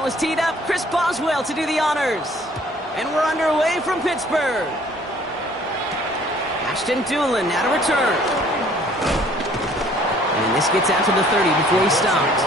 Ball is teed up. Chris Boswell to do the honors. And we're underway from Pittsburgh. Ashton Dulin now to return. And this gets out to the 30 before he stops.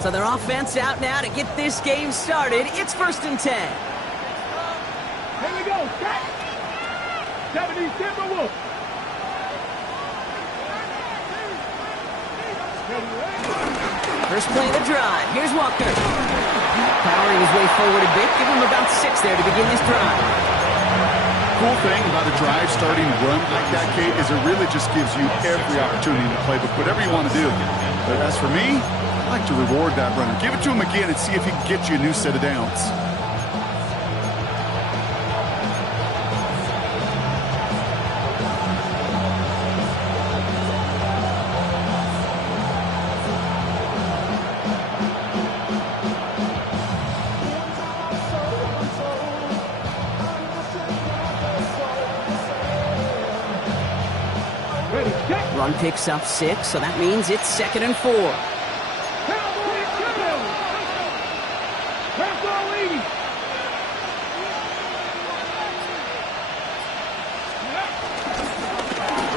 So their offense out now to get this game started. It's 1st and 10. Here we go. Set. 70 Timberwolves. First play of the drive. Here's Walker. Powering his way forward a bit. Give him about 6 there to begin this drive. Cool thing about a drive starting run like that, Kate, is it really just gives you every opportunity to play with whatever you want to do. But as for me, I like to reward that runner. Give it to him again and see if he can get you a new set of downs. Run picks up 6, so that means it's 2nd and 4.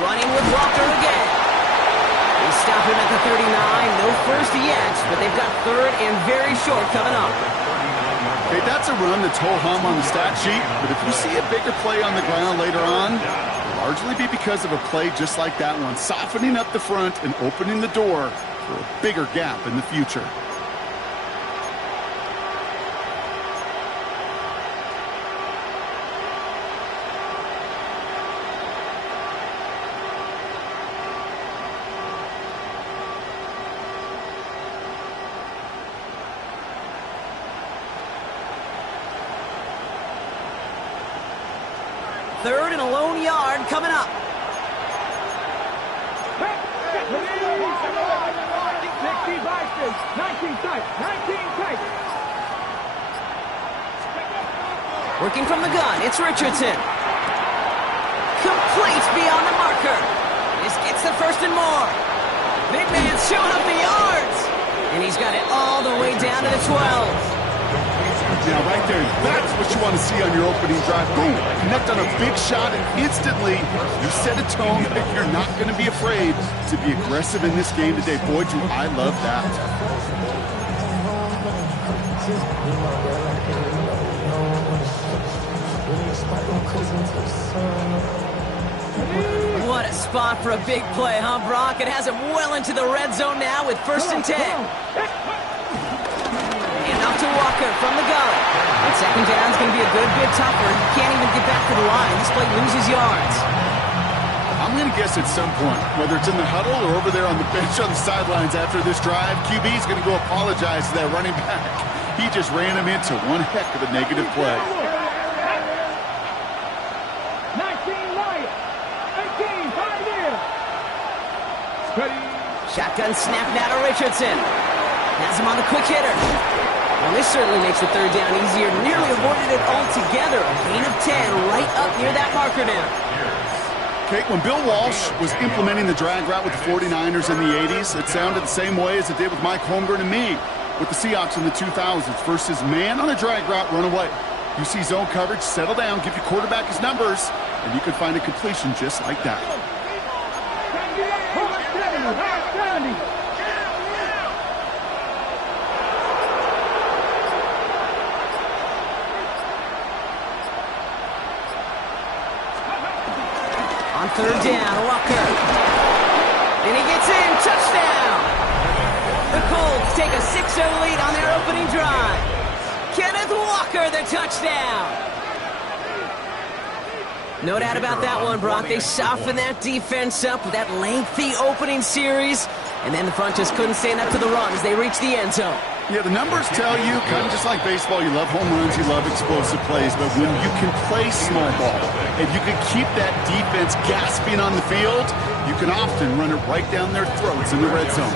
Running with Walker again. They stop him at the 39. No first yet, but they've got 3rd and very short coming up. Okay, that's a run that's ho-hum on the stat sheet, but if you see a bigger play on the ground later on, largely be because of a play just like that one, softening up the front and opening the door for a bigger gap in the future. Third and a lone yard coming up. Working from the gun, it's Richardson. Complete beyond the marker. This gets the 1st and more. Big man's showing up the yards. And he's got it all the way down to the 12. Now, right there, that's what you want to see on your opening drive. Boom, connect on a big shot, and instantly you set a tone that you're not going to be afraid to be aggressive in this game today. Boy, do I love that. What a spot for a big play, huh, Brock? It has him well into the red zone now with 1st and 10. Off to Walker from the gun. And 2nd down's going to be a good bit tougher. He can't even get back to the line. This play loses yards. I'm going to guess at some point, whether it's in the huddle or over there on the bench on the sidelines after this drive, QB's going to go apologize to that running back. He just ran him into one heck of a negative play. Ready. Shotgun snap now to Richardson. Has him on the quick hitter. Well, this certainly makes the third down easier. Nearly avoided it altogether. A gain of 10 right up near that marker now. Kate, when Bill Walsh was implementing the drag route with the 49ers in the 80s, it sounded the same way as it did with Mike Holmgren and me with the Seahawks in the 2000s. Versus man on a drag route, run away. You see zone coverage, settle down, give your quarterback his numbers, and you can find a completion just like that. On third down, Walker. And he gets in, touchdown! The Colts take a 6-0 lead on their opening drive. Kenneth Walker, the touchdown! No doubt about that one, Brock. They softened that defense up with that lengthy opening series, and then the front just couldn't stand up to the run as they reached the end zone. Yeah, the numbers tell you, kind of just like baseball, you love home runs, you love explosive plays, but when you can play small ball and you can keep that defense gasping on the field, you can often run it right down their throats in the red zone.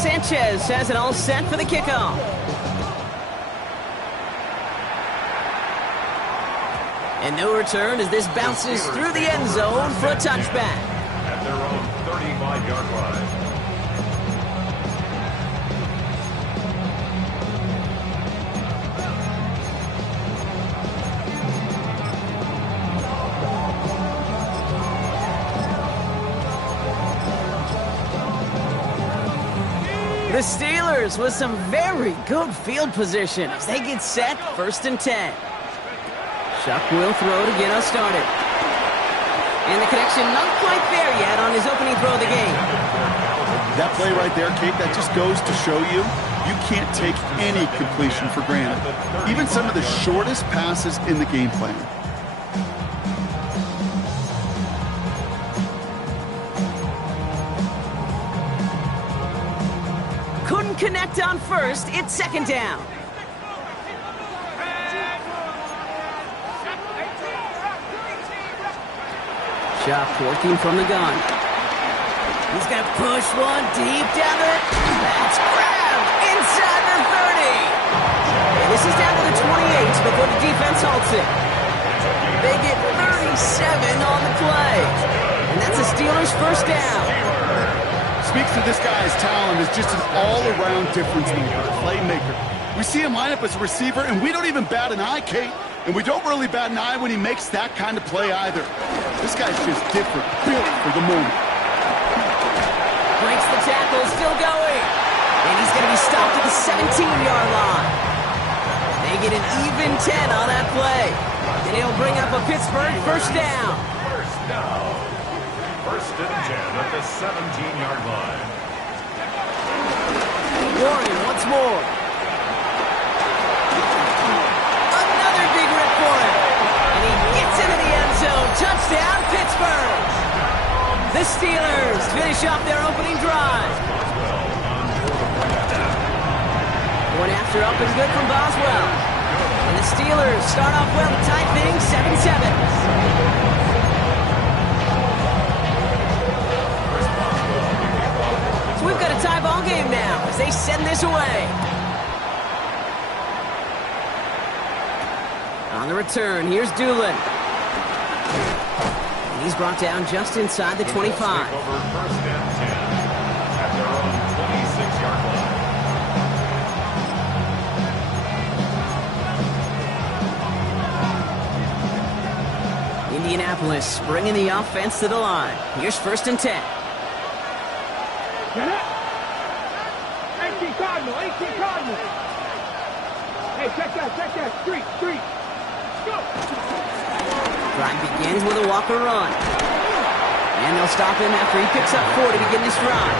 Sanchez has it all set for the kickoff. And no return as this bounces through the end zone for a touchback. At their own 35-yard line. The Steelers with some very good field position as they get set, 1st and 10. Shuck will throw to get us started. And the connection not quite there yet on his opening throw of the game. That play right there, Kate, that just goes to show you, you can't take any completion for granted. Even some of the shortest passes in the game plan. Couldn't connect on first. It's 2nd down. Shuck working from the gun. He's going to push one deep down the... That's grabbed inside the 30. And this is down to the 28 before the defense halts it. They get 37 on the play. And that's a Steelers 1st down. Speaks to this guy's talent as just an all-around difference maker, playmaker. We see him line up as a receiver, and we don't even bat an eye, Kate. And we don't really bat an eye when he makes that kind of play either. This guy's just different, built for the moment. Breaks the tackle, still going. And he's going to be stopped at the 17-yard line. They get an even 10 on that play. And it'll bring up a Pittsburgh 1st down. 1st down. 1st and 10 at the 17-yard line. Warren once more. Another big rip for him. And he gets into the end zone. Touchdown, Pittsburgh. The Steelers finish off their opening drive. One after up and good from Boswell. And the Steelers start off well to tie things 7-7. So we've got a tie ball game now as they send this away. On the return, here's Doolin. And he's brought down just inside the 25. Over 1st and 10 at their own 26-yard line. Indianapolis bringing the offense to the line. Here's 1st and 10. Get up. 18 Cardinal, 18 Cardinal. Hey, check that. Street. Go. Drive begins with a Walker run. And they'll stop him after he picks up 4 to begin this drive.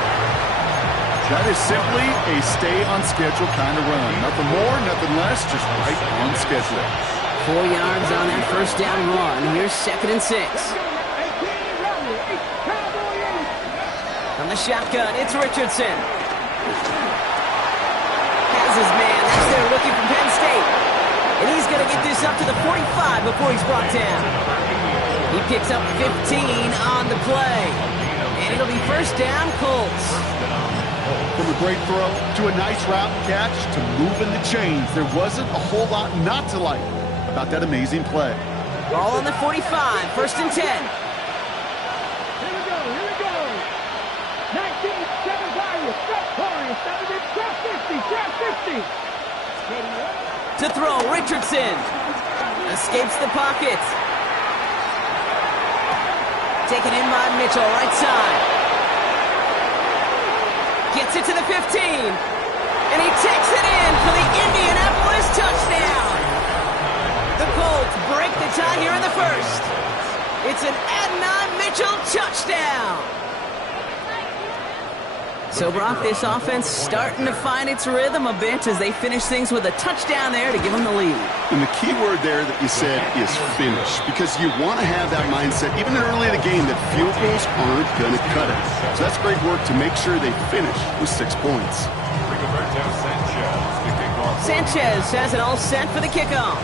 That is simply a stay-on-schedule kind of run. Nothing more, nothing less, just right on schedule. 4 yards on that 1st down run. Here's 2nd and 6. From the shotgun, it's Richardson. Has his man. That's their rookie from Penn State. And he's the 45 before he's brought down. He picks up 15 on the play. And it'll be first down, Colts. From a great throw to a nice route catch to moving the chains, there wasn't a whole lot not to like about that amazing play. Ball on the 45, first and 10. Here we go, here we go. 19, 7 value, step corner, 7, trap 50, trap 50. To throw, Richardson. Escapes the pocket. Taken in by Mitchell, right side. Gets it to the 15. And he takes it in for the Indianapolis touchdown. The Colts break the tie here in the first. It's an Adonai Mitchell touchdown. So, Brock, this offense starting to find its rhythm a bit as they finish things with a touchdown there to give them the lead. And the key word there that you said is finish, because you want to have that mindset, even early in the game, that field goals aren't going to cut it. So that's great work to make sure they finish with 6 points. Sanchez has it all set for the kickoff.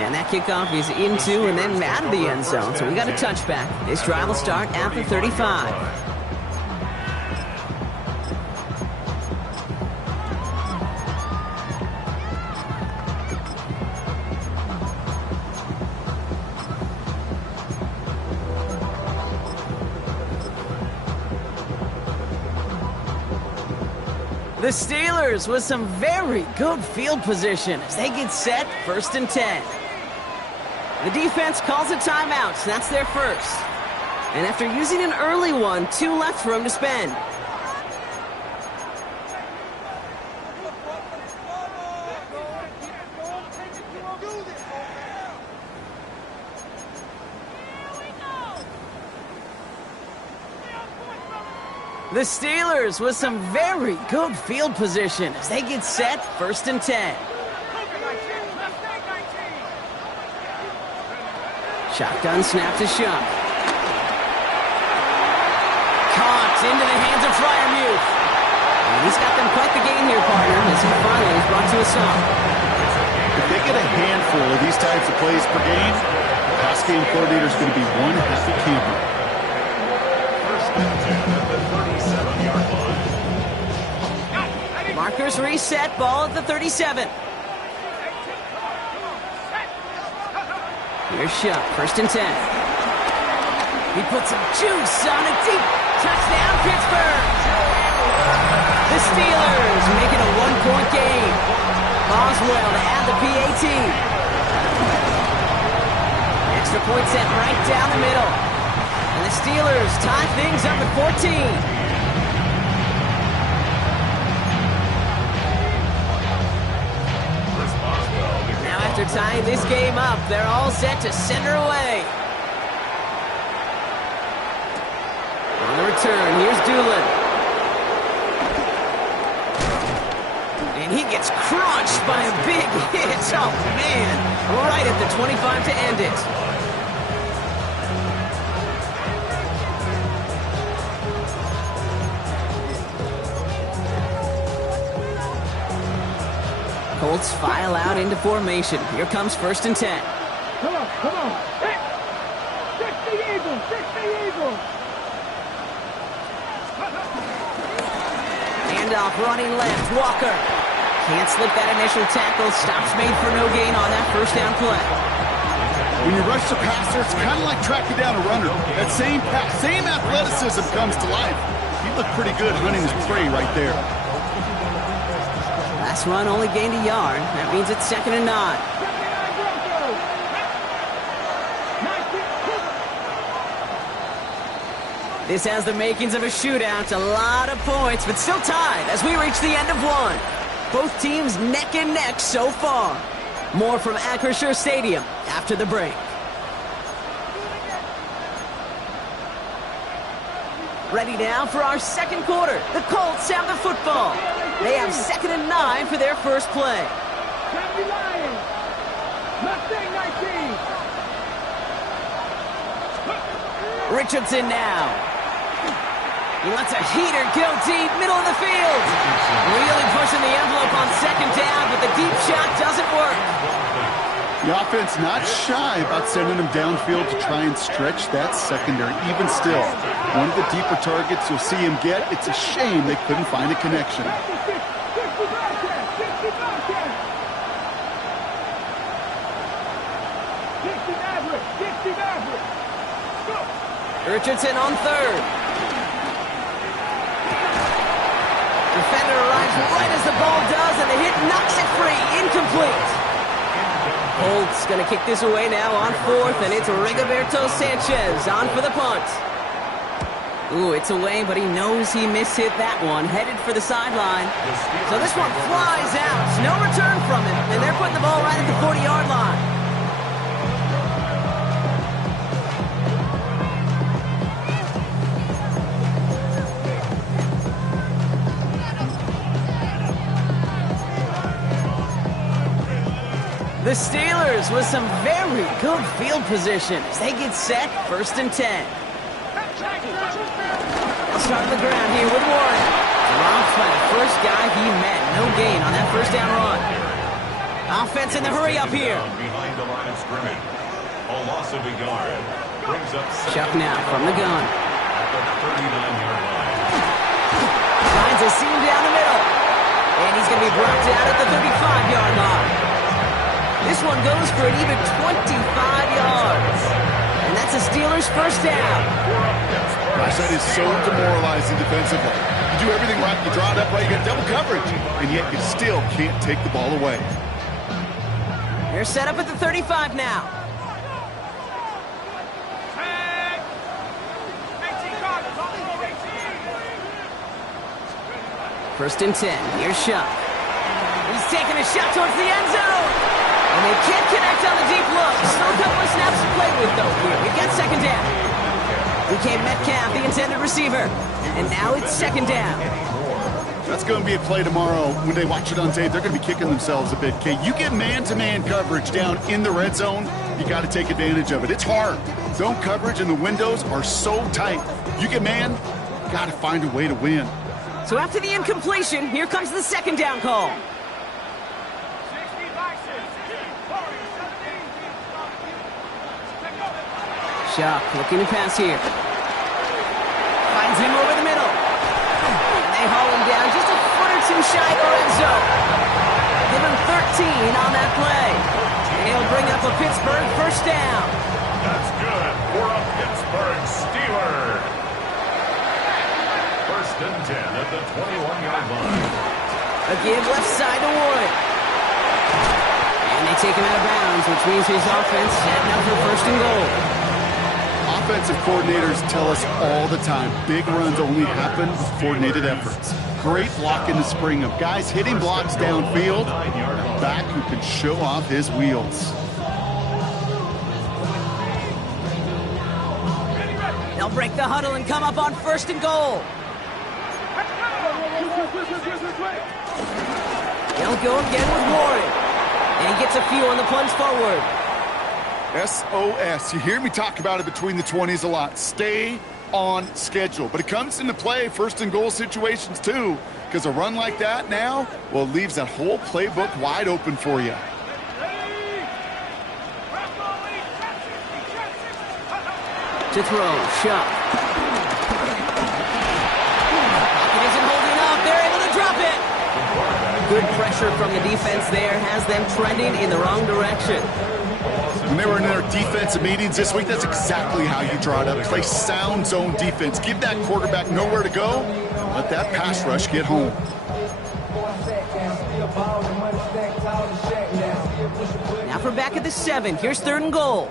And that kickoff is into and then out of the end zone. So we got a touchback. This drive will start at the 35. The Steelers with some very good field position as they get set, first and 10. The defense calls a timeout, so that's their first. And after using an early one, 2 left for him to spend. The Steelers with some very good field position as they get set, first and 10. Shotgun snap to Shuck. Caught into the hands of Freiermuth. And he's got them quite the game here, partner, as he finally is brought to a stop. If they get a handful of these types of plays per game, the pass game coordinator is going to be one happy camper. Markers reset, ball at the 37. Here's Shuck, first and 10. He puts some juice on a deep touchdown, Pittsburgh. The Steelers make it a 1-point game. Boswell to add the PAT. Extra point set right down the middle. And the Steelers tie things up at 14. After tying this game up, they're all set to send her away. On the return, here's Doolin. And he gets crunched by a big hit. Oh, man. Right at the 25 to end it. Colts file out into formation. Here comes first and 10. Come on, come on. Hey! 60 Eagles, 60 Eagles. Handoff running left, Walker. Can't slip that initial tackle. Stops made for no gain on that first down play. When you rush the passer, it's kind of like tracking down a runner. That same pass, same athleticism comes to life. He looked pretty good hunting his prey right there. Last run only gained a yard. That means it's 2nd and 9. This has the makings of a shootout. A lot of points, but still tied as we reach the end of one. Both teams neck and neck so far. More from Acrisure Stadium after the break. Ready now for our second quarter. The Colts have the football. They have 2nd and 9 for their first play. Richardson now. He lets a heater go deep, middle of the field. Really pushing the envelope The offense not shy about sending them downfield to try and stretch that secondary. Even still, one of the deeper targets you'll see him get, it's a shame they couldn't find a connection. Richardson on third. Defender arrives right as the ball does, and the hit knocks it free. Incomplete. Colts going to kick this away now on fourth, and it's Rigoberto Sanchez on for the punt. Ooh, it's away, but he knows he mishit that one. Headed for the sideline. So this one flies out. No return from him, and they're putting the ball right at the 40-yard line. The Steelers with some very good field position as they get set, 1st and 10. They'll start on the ground here with Warren. Dropped by the first guy he met. No gain on that first down run. Offense in the hurry up here. Behind the line of scrimmage. A loss of a yard. Brings up Chuck now from the gun. at the 39-yard line. Finds a seam down the middle. And he's going to be brought down at the 35-yard line. This one goes for an even 25 yards. And that's a Steelers first down. Gosh, that is so demoralizing defensively. You do everything right, you draw it up right, you get double coverage, and yet you still can't take the ball away. They're set up at the 35 now. First and 10. Here's Shuck. He's taking a shot towards the end zone. And they can't connect on the deep look. Still a couple of snaps to play with, though, here. We've got second down. DK Metcalf, the intended receiver. And now it's second down. That's going to be a play tomorrow. When they watch it on tape, they're going to be kicking themselves a bit. Okay, you get man-to-man coverage down in the red zone, you got to take advantage of it. It's hard. Zone coverage and the windows are so tight. You get man, you got to find a way to win. So after the incompletion, here comes the second down call. Shuck looking to pass here. Finds him over the middle. And they haul him down just a foot or two shy of the red zone. Give him 13 on that play. And he'll bring up a Pittsburgh first down. That's good for a Pittsburgh Steeler. 1st and 10 at the 21-yard line. A give left side to Warren. And they take him out of bounds, which means his offense setting up for 1st and goal. Offensive coordinators tell us all the time, big runs only happen with coordinated efforts. Great block in the spring of guys hitting blocks downfield, and a back who can show off his wheels. They'll break the huddle and come up on 1st and goal. They'll go again with Warren. And he gets a few on the plunge forward. SOS. You hear me talk about it between the 20s a lot. Stay on schedule. But it comes into play 1st and goal situations too, because a run like that now, well, it leaves that whole playbook wide open for you. To throw, Shuck. It isn't holding up. They're able to drop it. Good pressure from the defense there has them trending in the wrong direction. When they were in their defensive meetings this week, that's exactly how you draw it up. Play sound zone defense. Give that quarterback nowhere to go. Let that pass rush get home. Now for back at the 7. Here's 3rd and goal.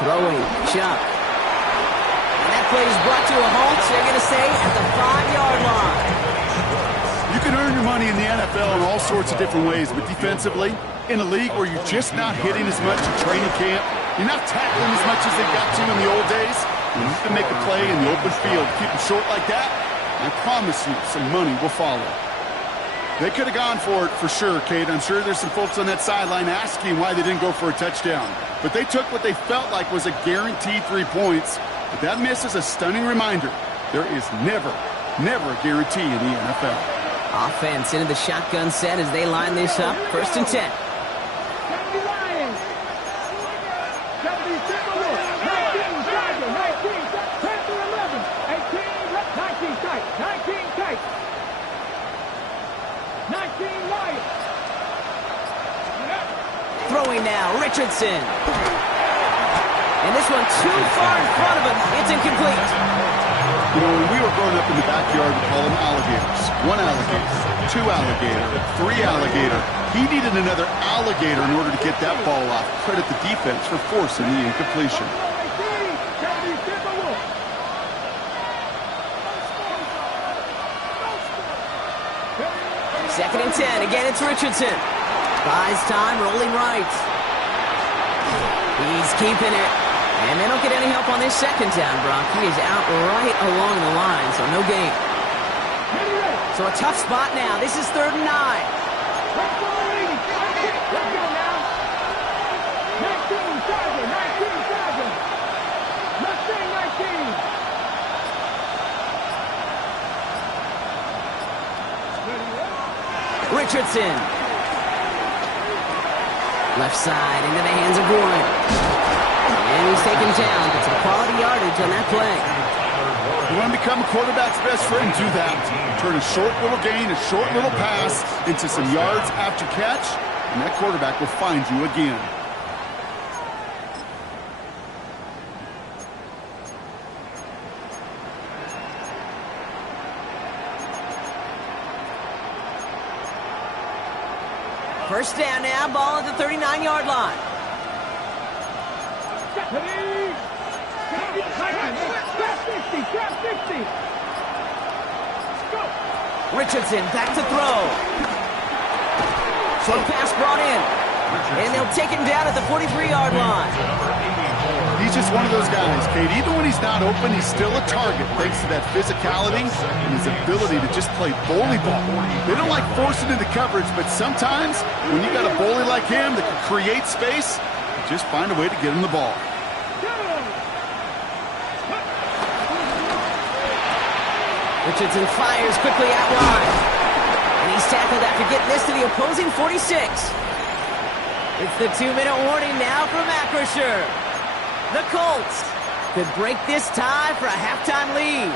Throwing, Chuck. And that play is brought to a halt, so they're going to stay at the 5-yard line. You can earn your money in the NFL in all sorts of different ways, but defensively, in a league where you're just not hitting as much in training camp, you're not tackling as much as they got to in the old days, when you can make a play in the open field, keep it short like that, I promise you some money will follow. They could have gone for it for sure, Kate. I'm sure there's some folks on that sideline asking why they didn't go for a touchdown. But they took what they felt like was a guaranteed 3 points. But that miss is a stunning reminder. There is never a guarantee in the NFL. Offense into the shotgun set as they line this up. 1st and 10. 70 Lions. 70 Timberwolves. 19 Chargers. 19 Panther 11. 18 19 tight. 19 tight. 19 Lions. Throwing now, Richardson. And this one too far in front of him. It's incomplete. You know, when we were growing up in the backyard, we call them alligators. 1 alligator, 2 alligator, 3 alligator. He needed another alligator in order to get that ball off. Credit the defense for forcing the incompletion. 70 Timberwolves. 2nd and 10. Again, it's Richardson. Buys time, rolling right. He's keeping it. And they don't get any help on this 2nd down, Brock. He is out right along the line, so no gain. So a tough spot now. This is 3rd and 9. Let's go now. 19 Chargers. 19 Chargers. Let's say 19. Richardson. Left side into the hands of Warren. And he's taken down. It's a quality yardage on that play. You want to become a quarterback's best friend, do that. Turn a short little gain, a short little pass into some yards after catch, and that quarterback will find you again. First down now, ball at the 39-yard line. Richardson back to throw. Slow pass brought in. And they'll take him down at the 43-yard line. He's just one of those guys, Kate. Even when he's not open, he's still a target thanks to that physicality and his ability to just play bully ball. They don't like forcing into coverage, but sometimes when you got a bully like him that can create space, just find a way to get him the ball. Richardson fires quickly out wide. And he's tackled after getting this to the opposing 46. It's the 2-minute warning now from Acrisure. The Colts could break this tie for a halftime lead.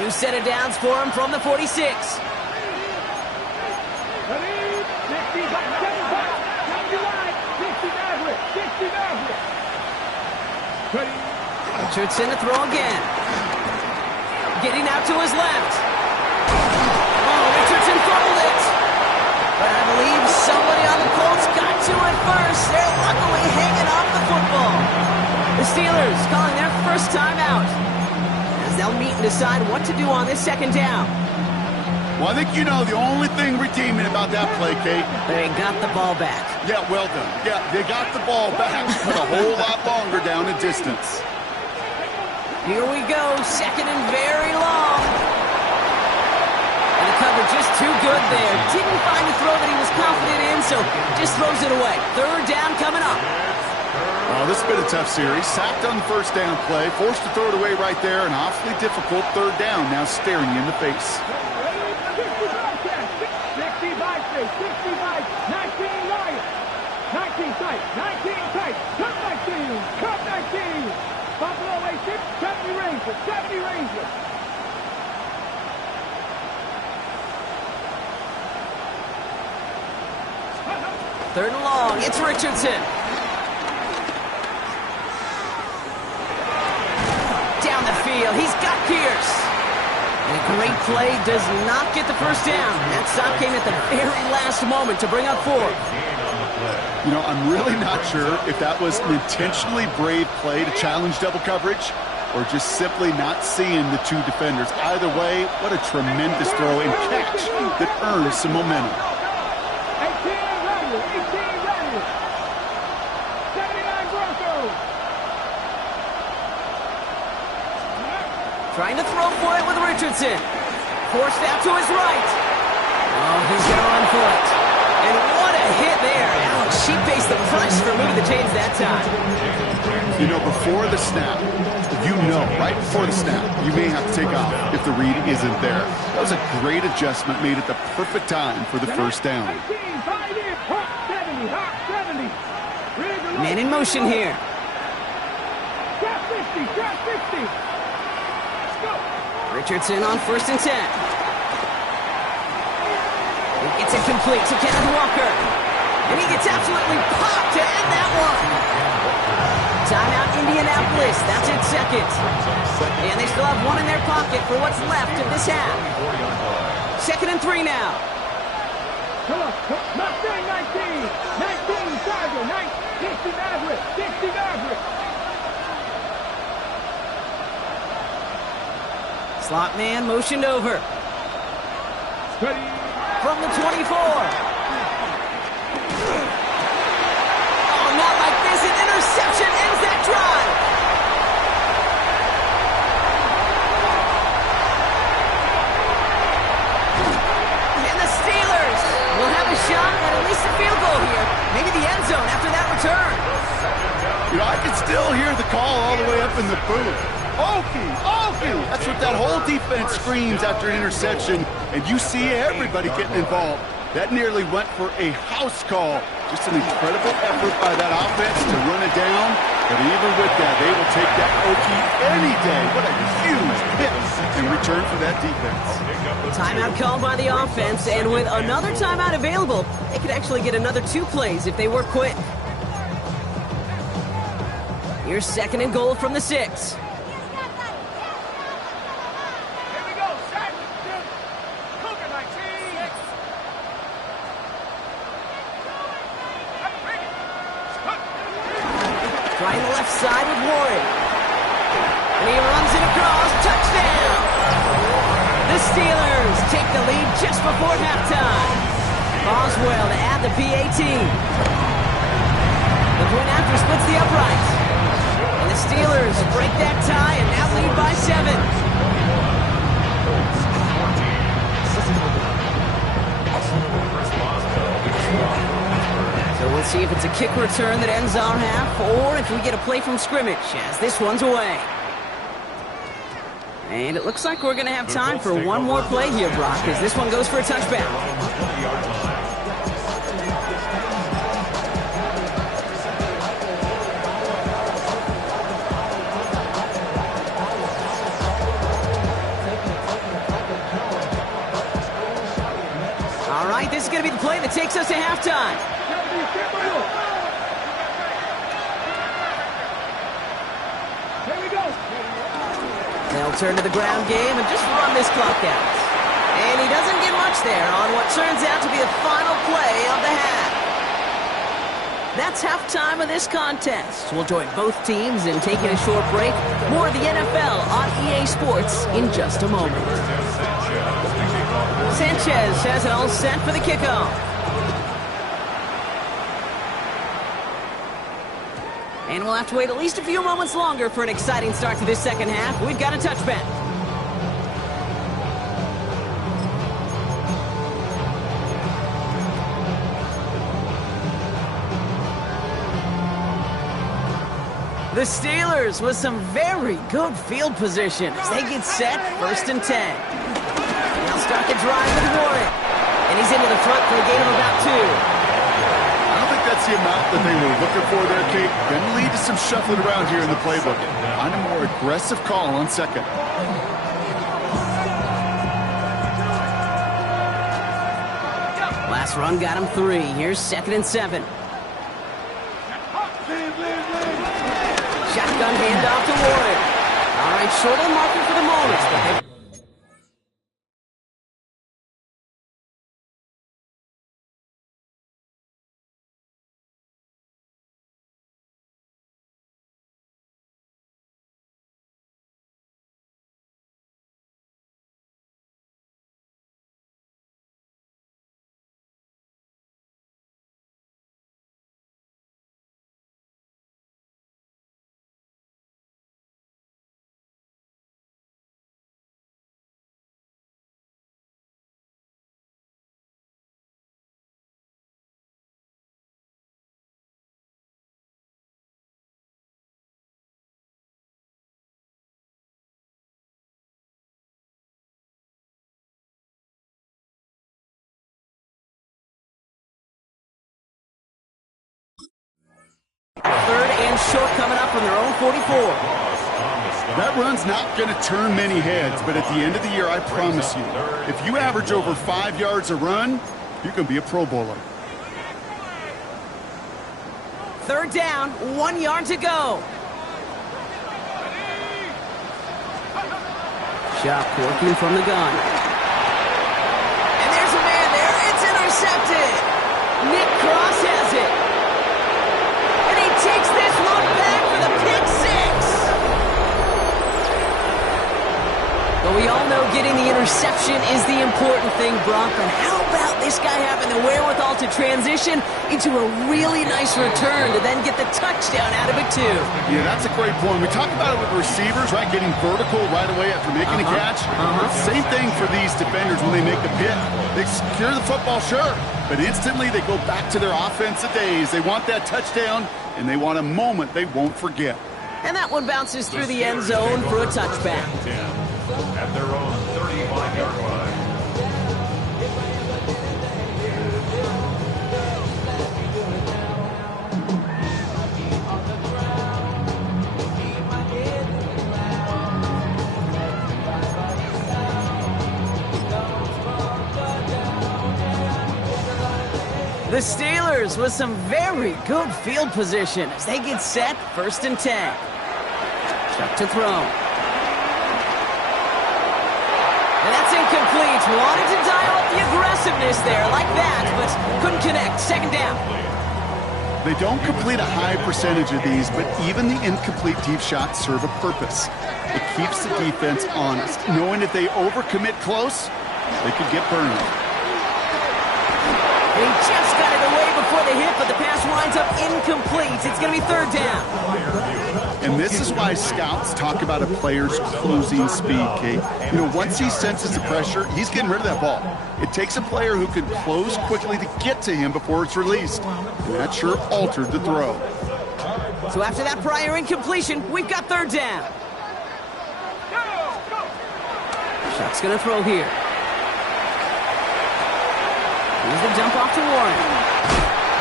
New set of downs for him from the 46. Richardson to throw again. Getting out to his left. Oh, Richardson fumbled it. But I believe somebody on the Colts got to it first. They're luckily hanging on to the football. The Steelers calling their first time out as they'll meet and decide what to do on this 2nd down. Well, I think you know the only thing redeeming about that play, Kate. They got the ball back. Yeah, well done. Yeah, they got the ball back, but a whole lot longer down in distance. Here we go, 2nd and very long. And the cover just too good there. Didn't find the throw that he was confident in, so just throws it away. 3rd down coming up. Oh, this has been a tough series. Sacked on the 1st down play, forced to throw it away right there. An awfully difficult 3rd down now staring you in the face. 65, 19 Lions. 19 tight. 19 tight. Cut 19. Cut 19. Buffalo 86, 70 Rangers. 70 Rangers. Third and long. It's Richardson. Down the field. He's got Pierce. And a great play does not get the first down. That stop came at the very last moment to bring up 4. You know, I'm really not sure if that was an intentionally brave play to challenge double coverage or just simply not seeing the 2 defenders. Either way, what a tremendous throw and catch that earns some momentum. 18 ready. 79 Broncos. Trying to throw for it with Richardson. Forced out to his right. Oh, he's going to run for it. And what a hit there. Alex she faced the press for moving the chains that time. You know, before the snap, right before the snap, you may have to take off if the read isn't there. That was a great adjustment made at the perfect time for the first down. Man in motion here. Richardson on 1st and 10. He gets it complete to Kenneth Walker. And he gets absolutely popped to end that one. Timeout Indianapolis. That's its second. And they still have one in their pocket for what's left of this half. 2nd and 3 now. Come on, Mustang 19, 19 Tiger, 60 Maverick, 60 Maverick. Slot man motioned over. Ready. From the 24. Oh, not like this. An interception ends that drive. And the Steelers will have a shot at least a field goal here. Maybe the end zone after that return. You know, I can still hear the call all the way up in the booth. Okie! That's what that whole defense screams after an interception, and you see everybody getting involved. That nearly went for a house call. Just an incredible effort by that offense to run it down, but even with that, they will take that Okie any day. What a huge hit in return for that defense. Timeout called by the offense, and with another timeout available, they could actually get another 2 plays if they were quick. Here's 2nd and goal from the 6. Right on the left side with Warren. And he runs it across. Touchdown! The Steelers take the lead just before halftime. Boswell to add the PAT. The point after splits the uprights. And the Steelers break that tie and now lead by 7. So we'll see if it's a kick return that ends our half, or if we get a play from scrimmage, as this one's away. And it looks like we're going to have time for one more play here, Brock, as this one goes for a touchdown. All right, this is going to be the play that takes us to halftime. They'll turn to the ground game and just run this clock out. And he doesn't get much there on what turns out to be the final play of the half. That's halftime of this contest. We'll join both teams in taking a short break. More of the NFL on EA Sports in just a moment. Sanchez has it all set for the kickoff. And we'll have to wait at least a few moments longer for an exciting start to this second half. We've got a touchback. The Steelers with some very good field position as they get set, 1st and 10. They'll start the drive with Warren. And he's into the front for a gain of about 2. That's the amount that they were looking for there, Kate. Going to lead to some shuffling around here in the playbook. Find a more aggressive call on 2nd. Last run got him 3. Here's 2nd and 7. Shotgun handoff to Warren. All right, short on marker for the moment, but they and short coming up from their own 44. That run's not going to turn many heads, but at the end of the year, I promise you, if you average over 5 yards a run, you can be a Pro Bowler. Third down, 1 yard to go. Shot working from the gun. And there's a man there. It's intercepted. Nick Cross has it. And he takes this one back for the pick six. But we all know getting the interception is the important thing, Brock. But how about this guy having the wherewithal to transition into a really nice return to then get the touchdown out of it, too? Yeah, that's a great point. We talk about it with receivers, right? Getting vertical right away after making a catch. Same thing for these defenders when they make the pick. They secure the football, sure, but instantly they go back to their offensive days. They want that touchdown, and they want a moment they won't forget. And that one bounces through the end zone for a touchback. At their own 35-yard line. The Steelers with some very good field position as they get set, 1st and 10. Chuck to throw. And that's incomplete. Wanted to dial up the aggressiveness there like that, but couldn't connect. 2nd down. They don't complete a high percentage of these, but even the incomplete deep shots serve a purpose. It keeps the defense honest, knowing if they overcommit close, they could get burned. He just got it away before the hit, but the pass winds up incomplete. It's going to be 3rd down. And this is why scouts talk about a player's closing speed, Kate. You know, once he senses the pressure, he's getting rid of that ball. It takes a player who can close quickly to get to him before it's released. And that sure altered the throw. So after that prior incompletion, we've got 3rd down. Shot's going to throw here. Here's the dump off to Warren.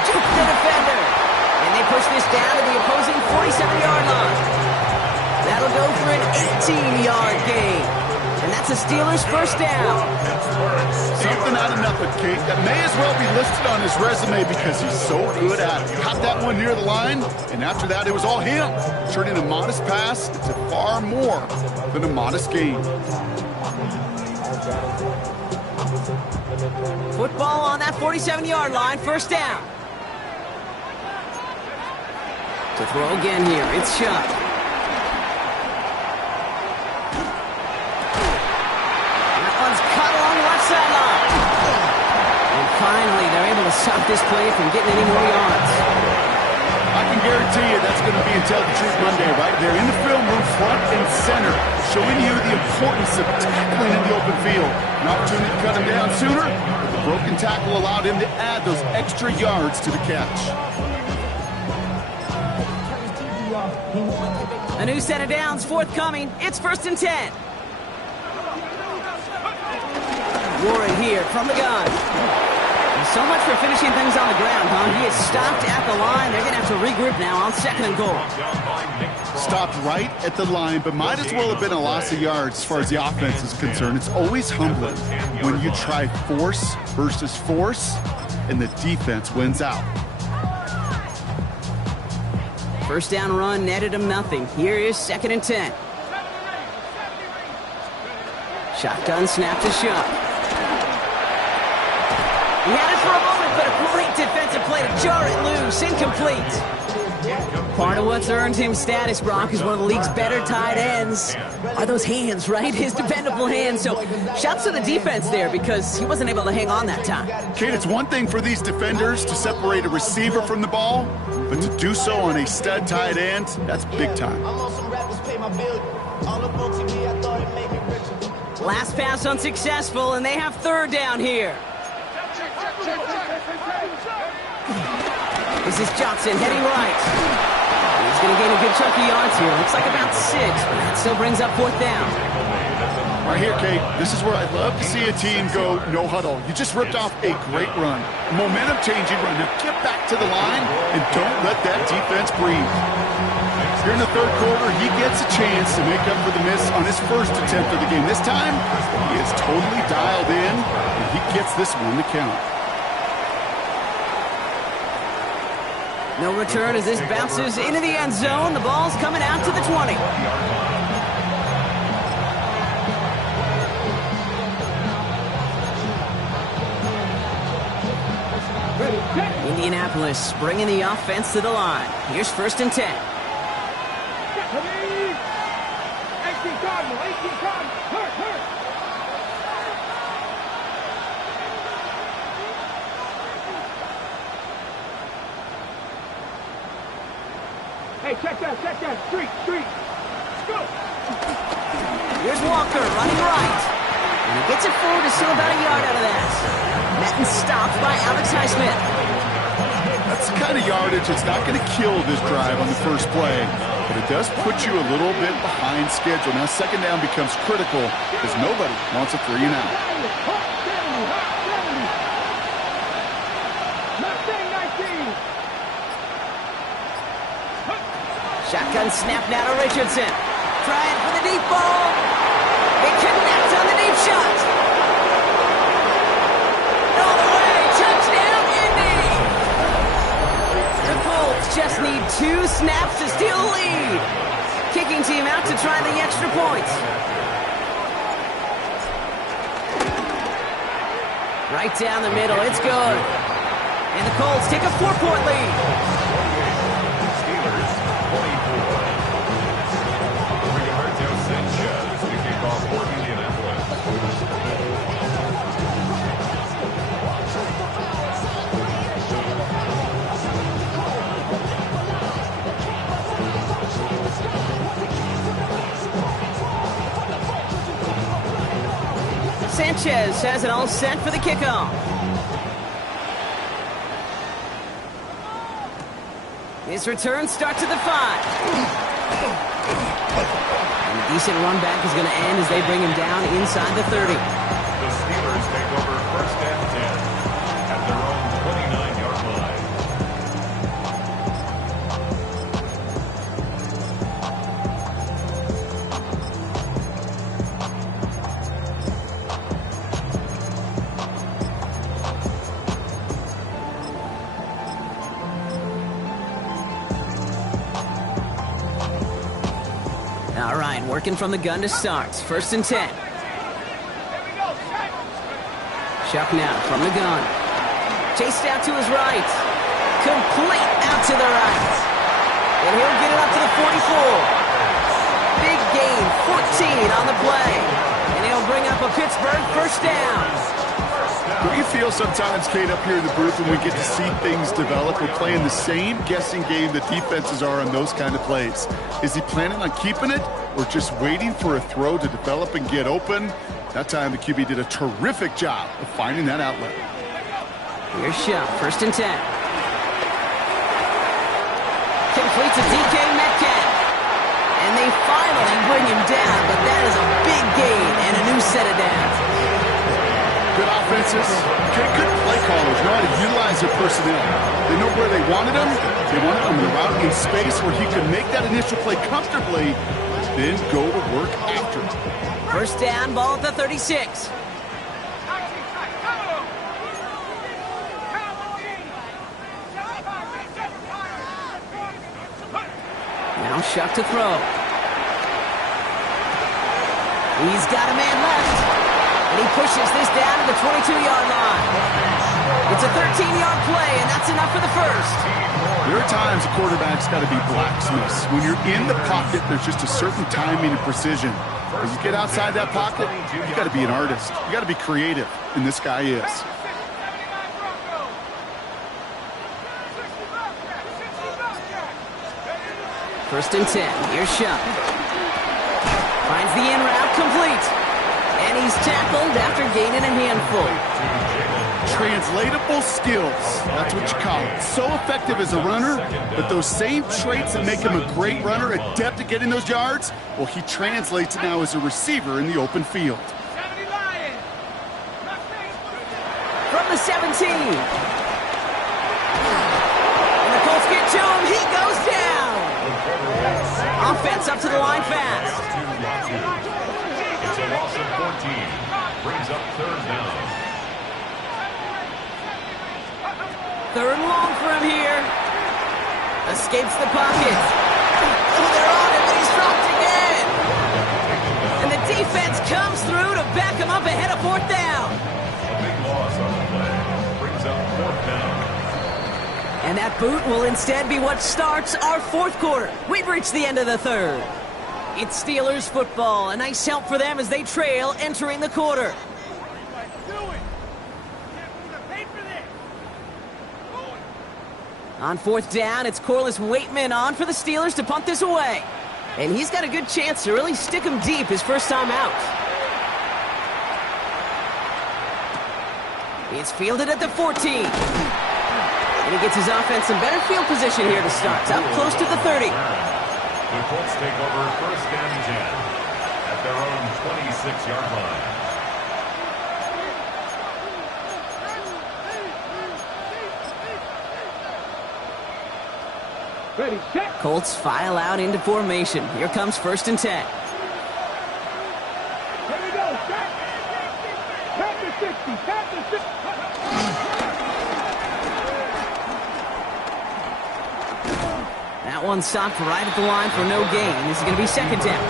Juke the defender. And they push this down to the opposing 47-yard line. That'll go for an 18-yard gain. And that's a Steelers 1st down. Something out of nothing, Kate. That may as well be listed on his resume because he's so good at it. Caught that one near the line, and after that, it was all him. Turning a modest pass into far more than a modest gain. Football on that 47-yard line, 1st down. To throw again here, it's Chuck. That one's cut along the left sideline. And finally, they're able to stop this play from getting any more yards. I can guarantee you that's going to be until the Truth Monday, right? They're in the film room front and center, showing you the importance of tackling in the open field. An opportunity to cut him down sooner, but the broken tackle allowed him to add those extra yards to the catch. A new set of downs forthcoming. It's 1st and 10. Warren here from the gun. So much for finishing things on the ground, huh? He is stopped at the line. They're going to have to regroup now on 2nd and goal. Stopped right at the line, but might as well have been a loss of yards as far as the offense is concerned. It's always humbling when you try force versus force, and the defense wins out. 1st down run netted him nothing. Here is 2nd and 10. Shotgun snap to Chuck. He had it for a moment, but a great defensive play to jar it loose. Incomplete. Part of what's earned him status, Brock, is one of the league's better tight ends. Are those hands, right? His dependable hands. So shouts to the defense there because he wasn't able to hang on that time. Kate, it's one thing for these defenders to separate a receiver from the ball, but to do so on a stud tight end, that's big time. Last pass unsuccessful, and they have 3rd down here. This is Johnson heading right. He's going to gain a good chunk of yards here. Looks like about 6, but that still brings up 4th down. Right here, Kate, this is where I'd love to see a team go no huddle. You just ripped off a great run. Momentum-changing run. Now get back to the line and don't let that defense breathe. Here in the third quarter, he gets a chance to make up for the miss on his first attempt of the game. This time, he is totally dialed in, and he gets this one to count. No return as this bounces into the end zone. The ball's coming out to the 20. Indianapolis bringing the offense to the line. Here's 1st and 10. 18 Cardinal, 18 Cardinal. Hurt. Hey, check that. Street. Go. Here's Walker running right. And he gets it forward to still about a yard out of that. Met and stopped by Alex Highsmith. That's the kind of yardage that's not going to kill this drive on the first play, but it does put you a little bit behind schedule. Now, second down becomes critical because nobody wants a 3 and out. Shotgun snap now to Richardson. Trying for the deep ball. They connect on the deep shot. All the way. Touchdown, Indy. The Colts just need 2 snaps to steal the lead. Kicking team out to try the extra points. Right down the middle. It's good. And the Colts take a 4-point lead. Steelers 24. Rigoberto Sanchez to kick off for Indianapolis. Sanchez has it all set for the kickoff. His return starts at the 5. And a decent run back is going to end as they bring him down inside the 30. The Steelers take over 1st and 10 at their own 29-yard line. All right, working from the gun to start. 1st and 10. Chuck now from the gun. Chased out to his right. Complete out to the right. And he'll get it up to the 44. Big gain, 14 on the play. And he'll bring up a Pittsburgh 1st down. Don't you feel sometimes, Kate, up here in the booth when we get to see things develop? We're playing the same guessing game that defenses are on those kind of plays. Is he planning on keeping it or just waiting for a throw to develop and get open? That time the QB did a terrific job of finding that outlet. Here's Schupp, 1st and 10. Complete to DK Metcalf. And they finally bring him down, but that is a big gain and a new set of downs. Good offenses, good play callers know how to utilize their personnel. They know where they wanted them. They wanted them in the route in space where he could make that initial play comfortably, then go to work after it. 1st down, ball at the 36. Now Schupp to throw. He's got a man left. And he pushes this down to the 22-yard line. It's a 13-yard play, and that's enough for the 1st. There are times a quarterback's got to be blacksmiths. When you're in the pocket, there's just a certain timing and precision. As you get outside that pocket, you got to be an artist. You got to be creative, and this guy is. First and 10. Here's Schupp. Finds the in route complete. And he's tackled after gaining a handful. translatable skills. That's what you call it. So effective as a runner, but those same traits that make him a great runner, adept at getting those yards, well, he translates it now as a receiver in the open field. From the 17. And the Colts get to him. He goes down. Offense up to the line fast. It's a loss of 14. Brings up third down. Third and long for him here. Escapes the pocket. Oh, they're on him, but he's dropped again. And the defense comes through to back him up ahead of fourth down. A big loss on the play. Brings up fourth down. And that boot will instead be what starts our fourth quarter. We've reached the end of the third. It's Steelers football. A nice help for them as they trail entering the quarter. On fourth down, it's Corliss Waitman on for the Steelers to punt this away. And he's got a good chance to really stick him deep his first time out. It's fielded at the 14. And he gets his offense some better field position here to start. Up close to the 30. The Colts take over first and 10 at their own 26-yard line. Ready, set. Colts file out into formation. Here comes first and 10. Here we go, set. Tap the 60, tap the 60. That one stopped right at the line for no gain. This is going to be second down.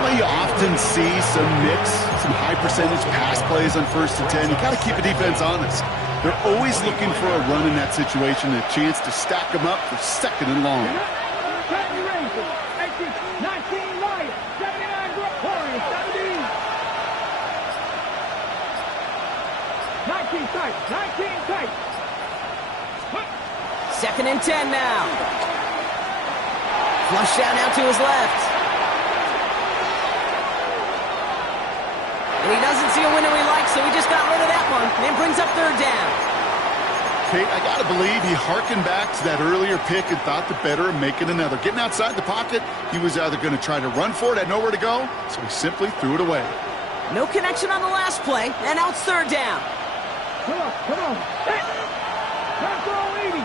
Well, you often see some mix, some high percentage pass plays on first and 10. You got to keep a defense honest. They're always looking for a run in that situation, a chance to stack them up for second and long. 19 Lions, 79 Warriors, 17. 19 tight, 19 tight. Second and 10 now. Flush down now to his left. And he doesn't see a window he likes, so he just got rid of that one. And brings up third down. Kate, I got to believe he hearkened back to that earlier pick and thought the better of making another. Getting outside the pocket, he was either going to try to run for it, had nowhere to go, so he simply threw it away. No connection on the last play, and now it's third down. Come on, come on. Set. Pass all 80.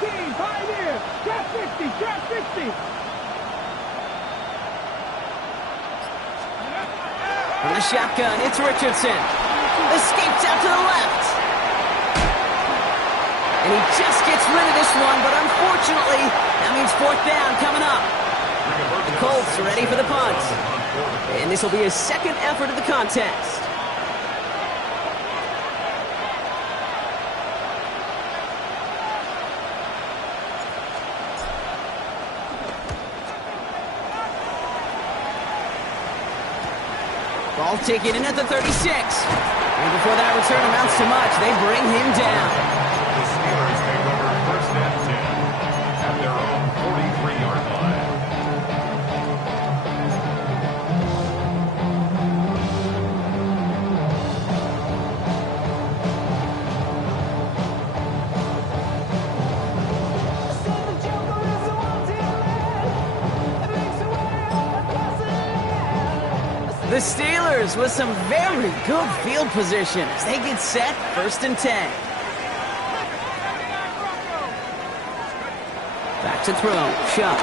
18, 5 here. Trap 60, trap 60. From the shotgun, it's Richardson. Escapes out to the left. And he just gets rid of this one, but unfortunately, that means fourth down coming up. The Colts are ready for the punt. And this will be his second effort of the contest. Ball taken in at the 36. And before that return amounts to much, they bring him down. The Steelers take over first and 10 at their own 43-yard line. The Steelers with some very good field position as they get set, first and 10. Back to throw, Shuck.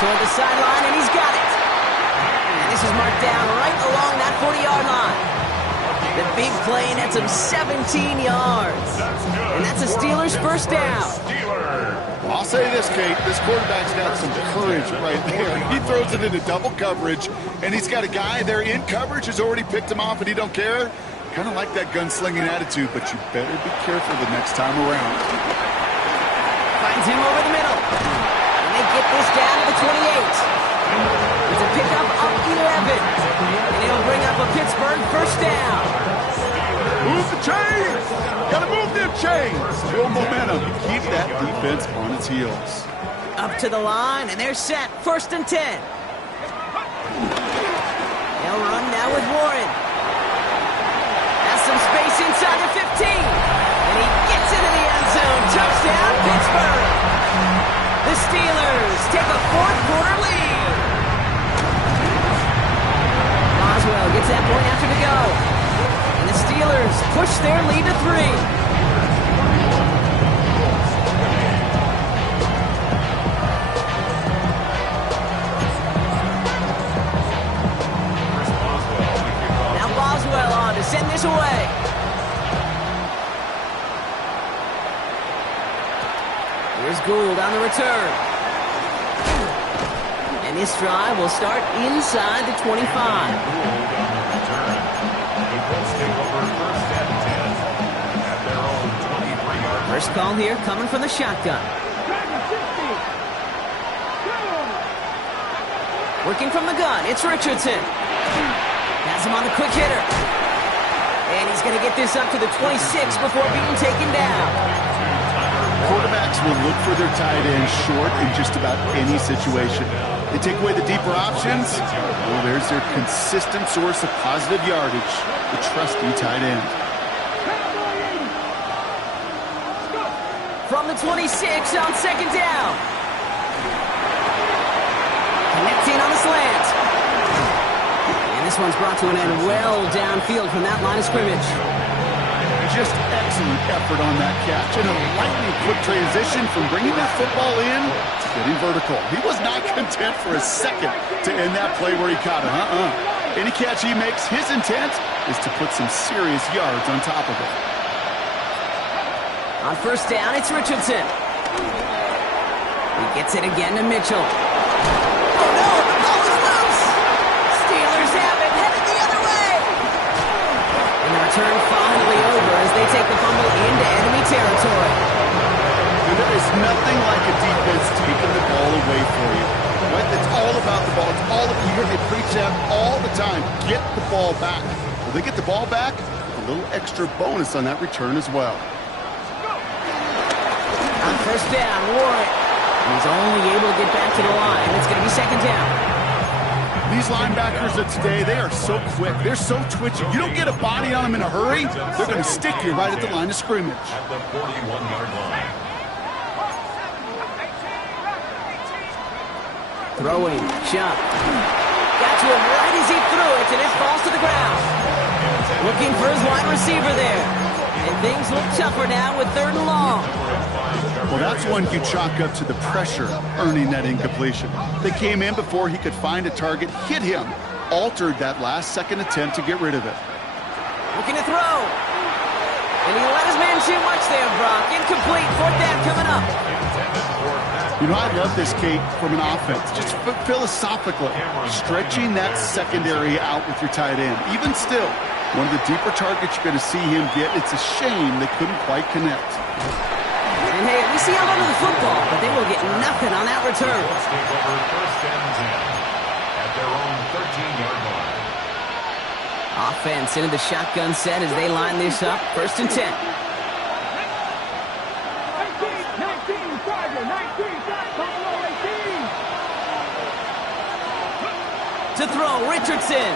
Toward the sideline, and he's got it. And this is marked down right along that 40-yard line. The big play nets him 17 yards. And that's a Steelers first down. I'll say this, Kate, this quarterback's got some courage right there. He throws it into double coverage, and he's got a guy there in coverage who's already picked him off, and he don't care. Kind of like that gunslinging attitude, but you better be careful the next time around. Finds him over the middle. And they get this down to the 28. It's a pickup up 11. And it'll bring up a Pittsburgh first down. Move the chains! Gotta move them chains! Build momentum. Keep that defense on its heels. Up to the line, and they're set. 1st and 10. They'll run now with Warren. Has some space inside the 15. And he gets into the end zone. Touchdown, Pittsburgh. The Steelers take a 4th quarter lead. Boswell gets that point after to go. And the Steelers push their lead to 3. On to send this away. Here's Gould on the return. And this drive will start inside the 25. First call here coming from the shotgun. Working from the gun, it's Richardson. Has him on the quick hitter. And he's going to get this up to the 26 before being taken down. Quarterbacks will look for their tight end short in just about any situation. They take away the deeper options. Well, there's their consistent source of positive yardage, the trusty tight end. From the 26 on 2nd down. Connecting on the slant. This one's brought to an end well downfield from that line of scrimmage. Just excellent effort on that catch. And a lightning quick transition from bringing that football in to getting vertical. He was not content for a second to end that play where he caught it. Any catch he makes, his intent is to put some serious yards on top of it. On 1st down, it's Richardson. He gets it again to Mitchell. Oh no, the ball is loose! Steelers have it, headed the other way! And the return finally over as they take the fumble into enemy territory. And there is nothing like a defense taking the ball away for you. Right? It's all about the ball. It's all you hear they preach that all the time. Get the ball back. Well, they get the ball back, a little extra bonus on that return as well. On 1st down, Warren. He's only able to get back to the line. It's going to be 2nd down. These linebackers of today, they are so quick. They're so twitchy. You don't get a body on them in a hurry, they're going to stick you right at the line of scrimmage. At the 41-yard line. Throwing, Chubb. Got to him right as he threw it, and it falls to the ground. Looking for his wide receiver there. And things look tougher now with 3rd and long. Well, that's one you chalk up to the pressure earning that incompletion. They came in before he could find a target, hit him, altered that last-second attempt to get rid of it. Looking to throw. And he let his man shoot much there, Brock. Incomplete. 4th down coming up. You know, I love this, Kate, from an offense. Just philosophically, stretching that secondary out with your tight end. Even still, one of the deeper targets you're going to see him get. It's a shame they couldn't quite connect. And hey, we see a lot of the football, but they will get nothing on that return. Let's take over 1st and 10 at their own 13-yard line. Offense into the shotgun set as they line this up. 1st and 10. 19, Tiger, 19, Buffalo 18. To throw, Richardson.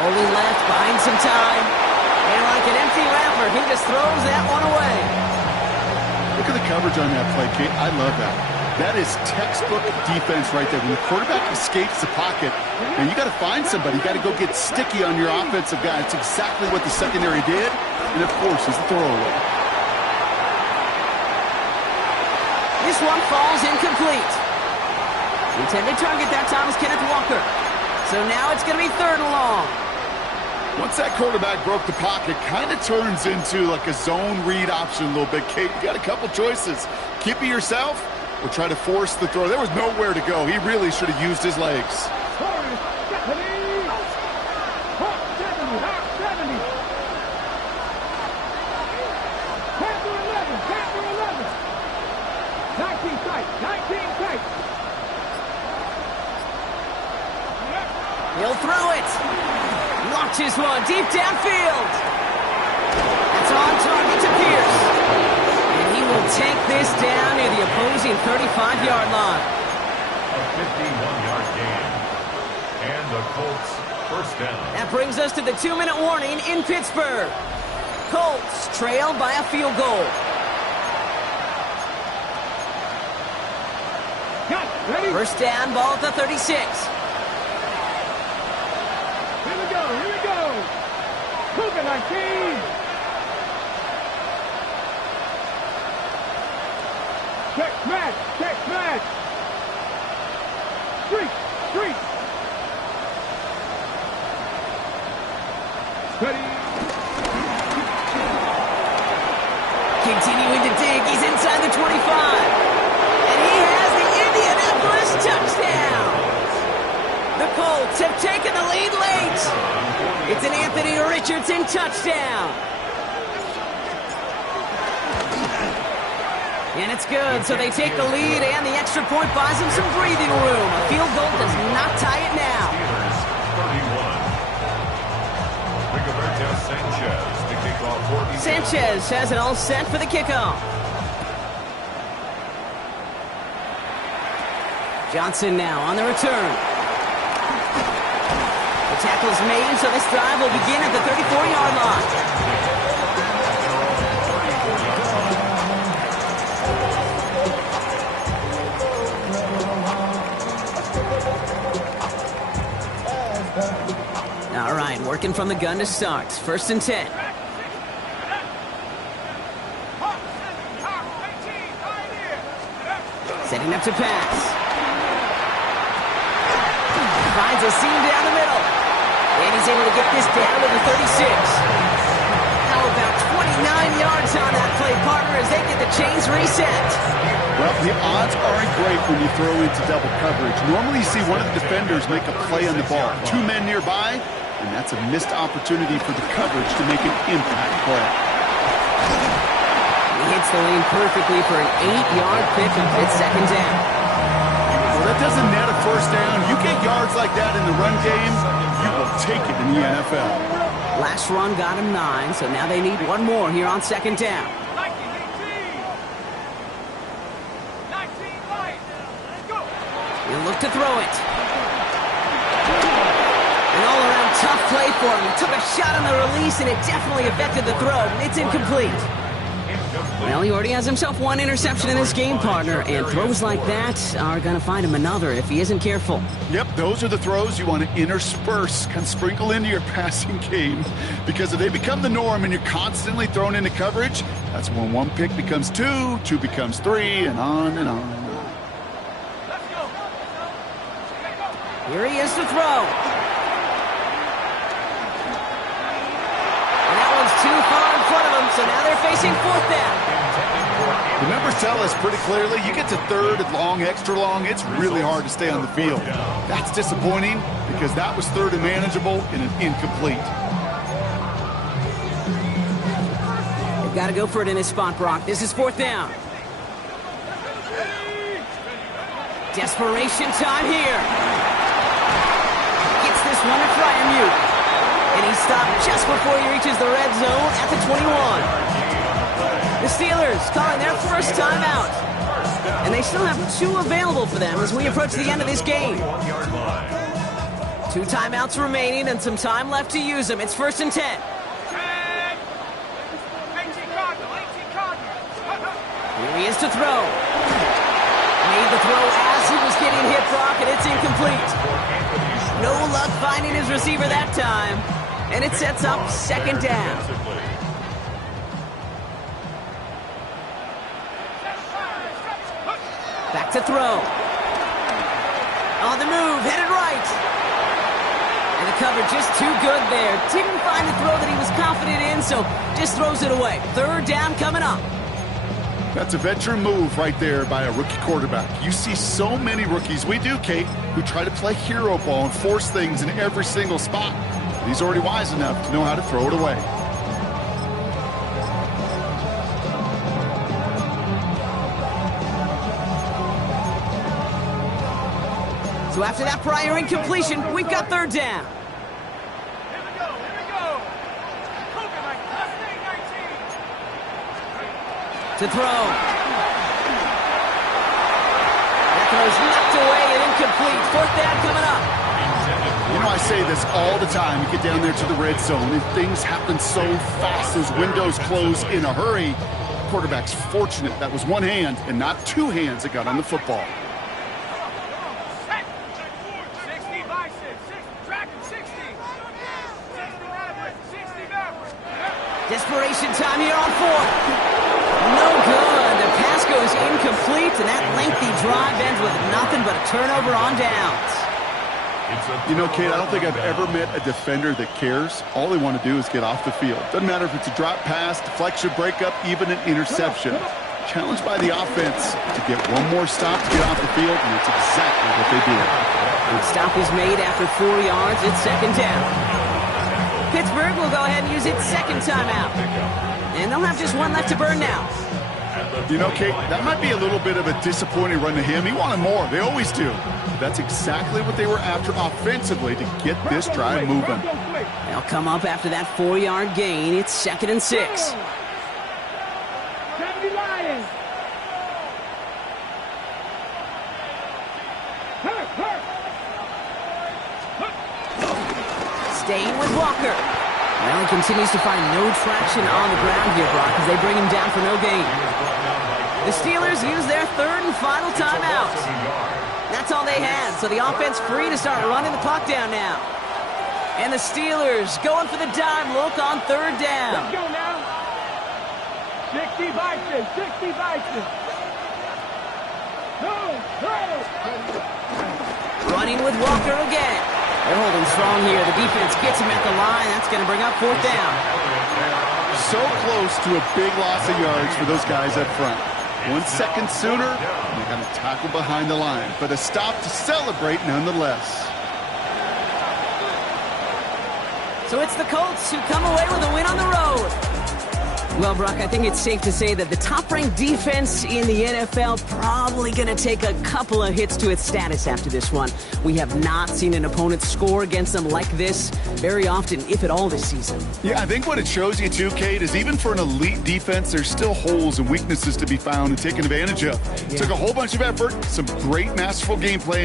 Rolling left, buying some time. And like an empty wrapper, he just throws that one away. Look at the coverage on that play, Kate. I love that. That is textbook defense right there. When the quarterback escapes the pocket, and you got to find somebody. You got to go get sticky on your offensive guy. It's exactly what the secondary did. And, of course, it's the throwaway. This one falls incomplete. The intended target that time is Kenneth Walker. So now it's going to be 3rd and long. Once that quarterback broke the pocket, kind of turns into like a zone read option a little bit. Kate, you got a couple choices. Keep it yourself or try to force the throw. There was nowhere to go. He really should have used his legs. 19 tight. He'll throw it. Launches one deep downfield. It's on target to Pierce. And he will take this down near the opposing 35-yard line. A 51-yard gain. And the Colts first down. That brings us to the 2-minute warning in Pittsburgh. Colts trail by a field goal. Ready? First down, ball at the 36. Here we go. Here we go. Cougar 19. Check match. Check match. Street. Street. Ready. Continuing to dig. He's inside the 25. And he has the Indianapolis touchdown. The Colts have taken the lead late. It's an Anthony Richardson touchdown. And it's good, so they take the lead, and the extra point buys them some breathing room. A field goal does not tie it now. Rigoberto Sanchez to kick off 40. Sanchez has it all set for the kickoff. Johnson now on the return. The tackle's made, so this drive will begin at the 34-yard line. All right, working from the gun to start. First and 10. Setting up to pass. Finds a seam down the middle. And he's able to get this down to the 36. How about 29 yards on that play, partner, as they get the chains reset. Well, the odds aren't great when you throw into double coverage. Normally you see one of the defenders make a play on the ball. Two men nearby, and that's a missed opportunity for the coverage to make an impact play. He hits the lane perfectly for an 8-yard pickup. It's second down. Well, that doesn't net a first down. You get yards like that in the run game, you will take it in the NFL. Last run got him 9, so now they need one more here on second down. He'll look to throw it. An all-around tough play for him. He took a shot on the release, and it definitely affected the throw. It's incomplete. Well, he already has himself one interception in this game, partner, and throws like that are going to find him another if he isn't careful. Yep, those are the throws you want to intersperse, kind of sprinkle into your passing game, because if they become the norm and you're constantly thrown into coverage, that's when one pick becomes two, two becomes three, and on and on. Here he is to throw. And that one's too far in front of him, so now they're facing fourth down. The numbers tell us pretty clearly, you get to third and long, extra long, it's really hard to stay on the field. That's disappointing because that was third and manageable and an incomplete. They've got to go for it in his spot, Brock. This is fourth down. Desperation time here. Gets this one to Freiermuth. And he stopped just before he reaches the red zone at the 21. The Steelers calling their first timeout. And they still have 2 available for them as we approach the end of this game. 2 timeouts remaining and some time left to use them. It's first and 10. Here he is to throw. Made the throw as he was getting hit, Brock, and it's incomplete. No luck finding his receiver that time. And it sets up second down. Back to throw. On the move, headed right. And the cover just too good there. Didn't find the throw that he was confident in, so just throws it away. Third down coming up. That's a veteran move right there by a rookie quarterback. You see so many rookies, we do, Kate, who try to play hero ball and force things in every single spot. But he's already wise enough to know how to throw it away. So after that prior incompletion, we've got third down. To throw. throws knocked away and incomplete. Fourth down coming up. You know, I say this all the time. You get down there to the red zone, and things happen so fast. Those windows close in a hurry. Quarterback's fortunate that was one hand and not two hands that got on the football. Desperation time here on fourth. No good. The pass goes incomplete, and that lengthy drive ends with nothing but a turnover on downs. You know, Kate, I don't think I've ever met a defender that cares. All they want to do is get off the field. Doesn't matter if it's a drop pass, deflection, breakup, even an interception. Challenged by the offense to get one more stop to get off the field, and it's exactly what they did. The stop is made after 4 yards. It's second down. Pittsburgh will go ahead and use its second timeout. And they'll have just one left to burn now. You know, Kate, that might be a little bit of a disappointing run to him. He wanted more. They always do. But that's exactly what they were after offensively to get this drive moving. They'll come up after that 4-yard gain. It's 2nd and 6. 70 Lions. Staying with Walker. Well, he continues to find no traction on the ground here, Brock, as they bring him down for no gain. The Steelers use their third and final timeout. That's all they had, so the offense free to start running the clock down now. And the Steelers going for the dime look on third down. Let's go now. 60 Bison, 60 Bison. Running with Walker again. They're holding strong here. The defense gets him at the line. That's going to bring up fourth down. So close to a big loss of yards for those guys up front. 1 second sooner, they're going to tackle behind the line. But a stop to celebrate nonetheless. So it's the Colts who come away with a win on the road. Well, Brock, I think it's safe to say that the top-ranked defense in the NFL probably going to take a couple of hits to its status after this one. We have not seen an opponent score against them like this very often, if at all, this season. Yeah, I think what it shows you too, Kate, is even for an elite defense, there's still holes and weaknesses to be found and taken advantage of. It took a whole bunch of effort, some great masterful game planning.